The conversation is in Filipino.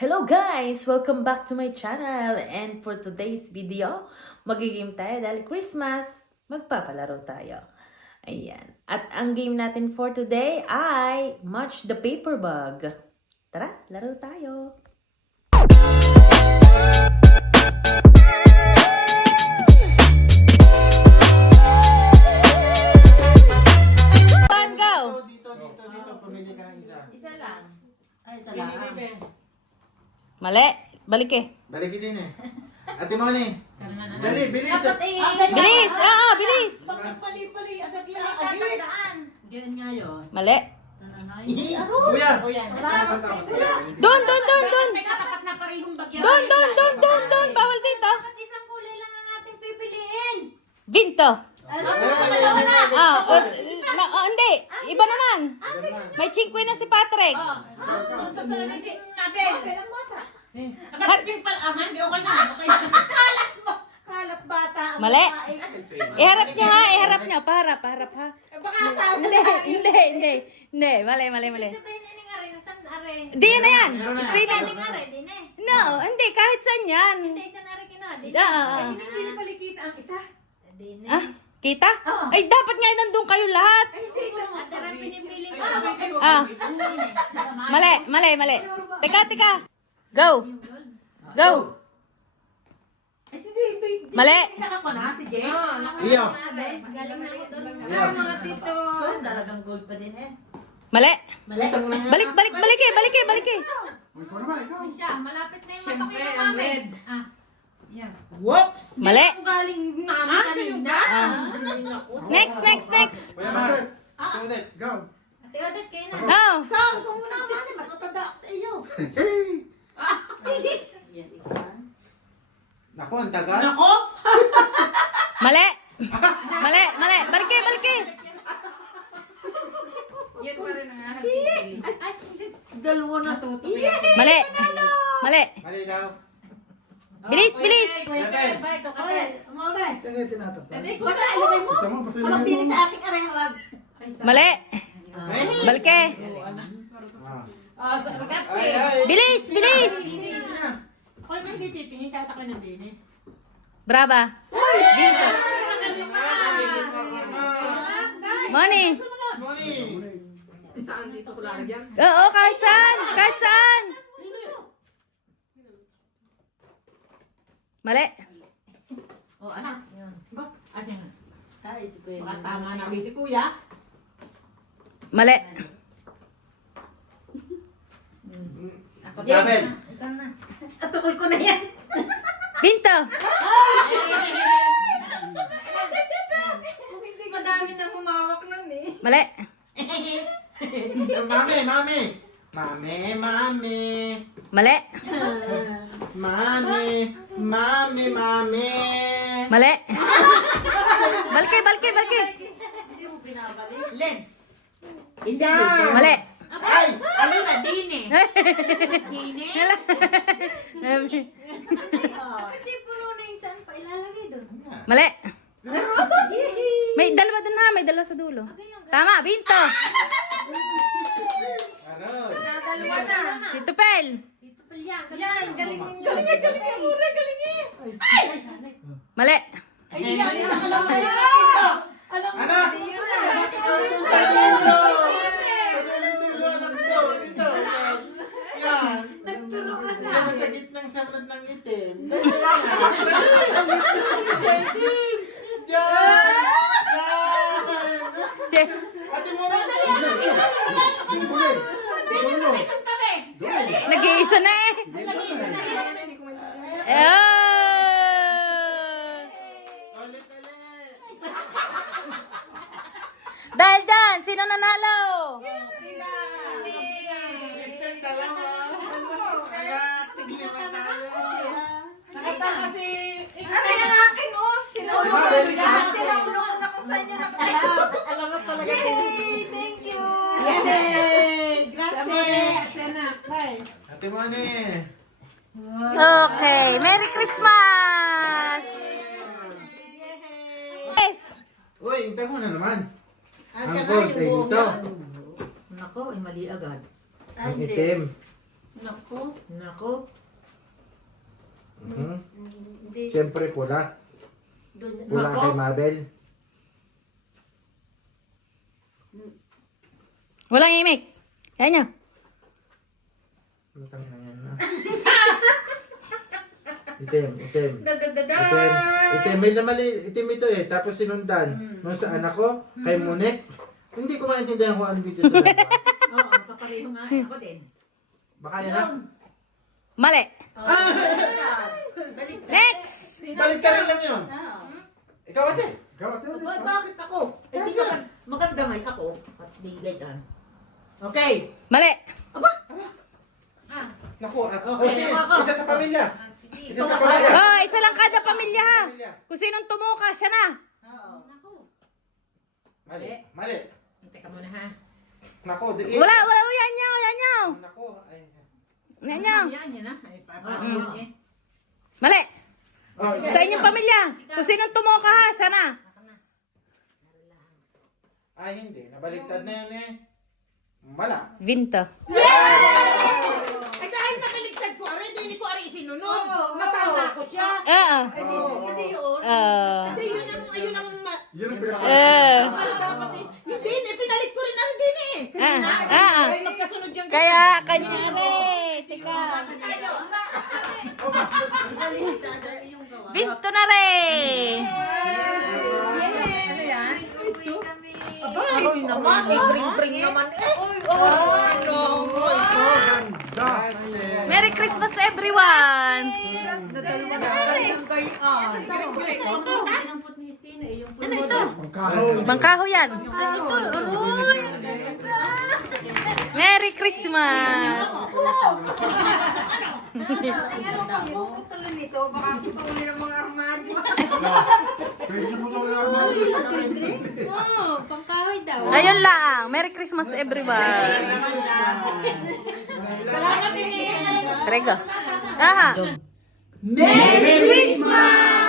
Hello guys! Welcome back to my channel. And for today's video, magigame tayo dahil Christmas, magpapalaro tayo. Ayan. At ang game natin for today ay Match the Paper Bag. Tara, laro tayo! Dito, pumili ka ng isa. Isa lang. Ay, salamat. Mali! Balik eh! Balik din eh. Ate Moni, dali, bilis. Dapat eh. Bilis! Bilis! Pali-pali, agad lang. Tatandaan. Ganyan nga yun. Mali! Kuya. Doon! Katapat na parehong bagyan. Doon! Bawal dito! Dapat isang kulay lang ang ating pipiliin. Vinto! Ay, Hindi! Iba naman! May 5 na si Patrick! Susunod na si Mabel. Nakasitring pala. Hindi, okay na. Kalat bata. Mali! Iharap niya ha! Iharap niya! Paharap ha! Baka asawa Hindi! Mali! Sabihin ni nga rin, saan are? Hindi yan na yan! Meron na. Stay na! Galing nga rin, din eh. No! Hindi! Kahit saan yan! Hindi, isa na rin kinadin. Hindi na palikita ang isa. Din eh. Ah? Kita? Ay, dapat nga nandun kayo lahat! At sarang pinipili ko. Mali! Teka! Go! Ay, si David. Mali! Nakako na si Jen. Iyo. Magaling na ako doon. Iyo. Mga tito. Talagang gold pa din eh. Mali! Mali. Balik eh! Siya, malapit na yung Siyempre, mapakita ang namin. red. Yan. Whoops! Mali! Ang galing namin kanina. Next! Kuya Mar. Tunit, go. Ate Odette, kayo na. Oh! Ikaw muna ang mani. Matutanda ako sa iyo. Naku, ang tagal. Nako! Mali! Balik eh! Yan pa rin ang aking. Ay, Dalawa na. natutupi. Mali! Mali daw. Bilis! Bye, ito ka. Mauna. Hindi ko sa ilagay mo. Walang dini sa aking arayawag. Mali! Ay. Balik eh! Sa ragazzi. Ay. Bilis! Bilis na. Ako naman hindi titingin kahit ako nandini. Brava! Vinto! Money! Moni. Oo, kahit saan! Mali! Oh, anak. Ba? Asin. Ay, si Kuya. Baka tama na si Kuya. Mali! Mabel. Ikaw na. Atukoy ko na yan. Vinto! Madami na humawak nun eh. Mali! Mami. Mali! Mali! Balik eh! Hindi mo binabalik. Len. Hindi Mali! Ay. Ano na, dini. Dine. Mali! Kasi puro na yung saan pa ilalagay doon. Mali! May dalawa dun ha, may dalawa sa dulo. Tama, Vinto! Aroy. Dalawa na. Tito Pel! Dito pa yan. Yan, galing ninyo. Mali! Ay, yan. Sa alam mo yan. Alam mo. Anak. Bakit ikaw dun sa dulo? Sa dulo, anak ko. Dito. Yan. Yan nasa gitnang sablad ng itim. Dali. Sa itim. Diyan. Si Ate mo na. nag-iisa na eh! Oh! Ulit. Dahil dyan, sino nanalo? Kristen, dalawa. Kaya, tiglima tayo. Nakatama si... Ay, ang akin oh. Mabel, isa. Sinaulo ko na kung saan niya na Alam mo talaga. Yay! Thank you! Yay! Grazie! Anak, bye. Ate Moni. Okay, Merry Christmas! Yes! Uy, hintay mo na naman. Siya Ang nga gold yung ay buong dito. yan. Nako, mali agad. Ang itim. Nako. Hindi. Siyempre pula. Doon. Pula Nako. kay Mabel. Walang imik. Yan nyo. Lutang na yan na. Itim. Itim. May namali. Itim ito eh. Tapos sinundan. Nung sa anak ko, kay Munek. Hindi ko maintindihan kung ano dito sa dalawa. Oo, kapareho nga. Ako din. Baka yan na. Mali. Balik. Next! Balik ka rin lang yun. Ikaw ate. Bakit ako? Eh, di maganda nga ako. At di ganyan. Okay. Mali. Naku, Okay, sige, ako. isa sa pamilya. Sige. Isa sa pamilya. Oh, isa lang kada pamilya ha. Pamilya. Kung sinong tumuka, siya na. Oo. Naku. Mali. Teka muna ha. Naku, Wala. Yan nyo. Naku, ay. Yan nyo. Yan na. Ay, paano eh. Mali. Oh, isa Sa inyong pamilya. Kung sinong tumuka ha, siya na. Ay, hindi. Nabaliktad na yan eh. Mala. Vinto. Ay, dahil nakaligtad ko, aray, hindi ko aray isinunod. Matama ko siya. Oo. Ay, hindi yun. Oo. Hindi, ayun ang dapat eh. Hindi, pinalit ko rin ang hindi eh. Kanina, ay, magkasunod yung Kaya, kanya rin. Teka. Vinto na rin. Ano yan? Ito. Aba, ay naman, eh, bring naman eh. That's it. Merry Christmas everyone. Ano ito? Bangkaho yan. Ito. Merry Christmas. Ay, ano pang bukod tuloy nito? Baka putulin ng mga armadyo. Oo, pangkahoy daw. Ayun lang. Merry Christmas everyone. Salamat din eh. Trego. Aha. Merry Christmas!